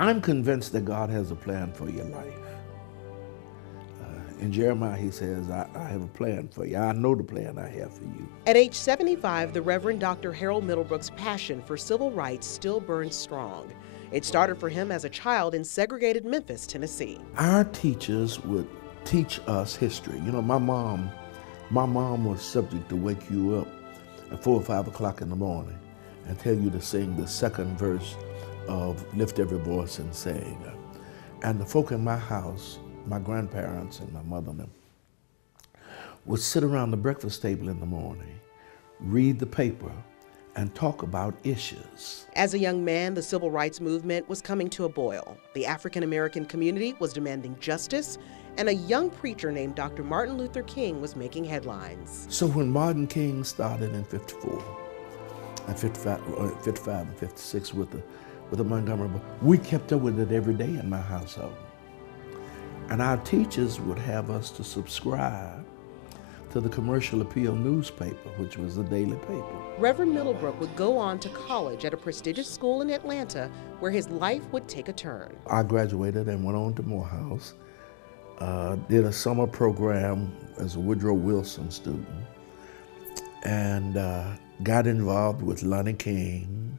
I'm convinced that God has a plan for your life. In Jeremiah, he says, I have a plan for you. I know the plan I have for you. At age 75, the Reverend Dr. Harold Middlebrook's passion for civil rights still burns strong. It started for him as a child in segregated Memphis, Tennessee. Our teachers would teach us history. You know, my mom was subject to wake you up at 4 or 5 o'clock in the morning and tell you to sing the second verse of Lift Every Voice and Sing. And the folk in my house, my grandparents and my mother and them, would sit around the breakfast table in the morning, read the paper, and talk about issues. As a young man, the civil rights movement was coming to a boil. The African American community was demanding justice, and a young preacher named Dr. Martin Luther King was making headlines. So when Martin King started in 54, and 55 and 56 with the Montgomery, we kept up with it every day in my household. And our teachers would have us to subscribe to the Commercial Appeal newspaper, which was a daily paper. Reverend Middlebrook would go on to college at a prestigious school in Atlanta, where his life would take a turn. I graduated and went on to Morehouse, did a summer program as a Woodrow Wilson student, and got involved with Lonnie King,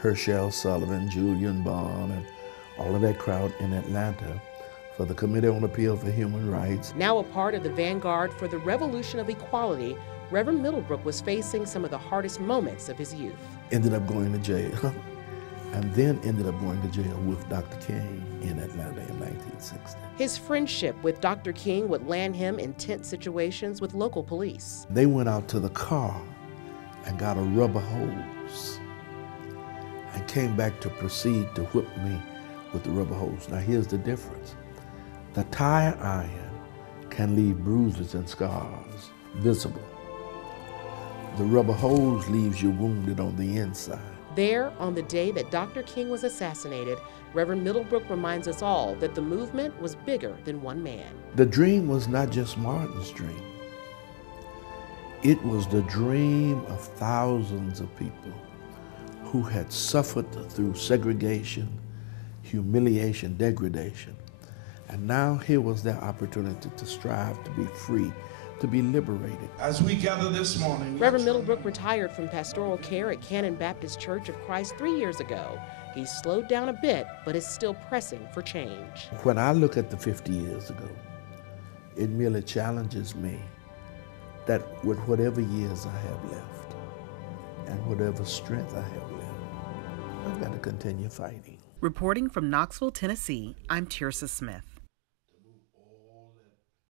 Herschel Sullivan, Julian Bond, and all of that crowd in Atlanta for the Committee on Appeal for Human Rights. Now a part of the vanguard for the revolution of equality, Reverend Middlebrook was facing some of the hardest moments of his youth. Ended up going to jail, and then ended up going to jail with Dr. King in Atlanta in 1960. His friendship with Dr. King would land him in tense situations with local police. They went out to the car and got a rubber hose and came back to proceed to whip me with the rubber hose. Now here's the difference. The tire iron can leave bruises and scars visible. The rubber hose leaves you wounded on the inside. There, on the day that Dr. King was assassinated, Reverend Middlebrook reminds us all that the movement was bigger than one man. The dream was not just Martin's dream. It was the dream of thousands of people who had suffered through segregation, humiliation, degradation. And now here was their opportunity to strive to be free, to be liberated. As we gather this morning, Reverend Middlebrook retired from pastoral care at Cannon Baptist Church of Christ 3 years ago. He's slowed down a bit, but is still pressing for change. When I look at the 50 years ago, it merely challenges me that with whatever years I have left and whatever strength I have left, I've got to continue fighting. Reporting from Knoxville, Tennessee, I'm Tirsa Smith.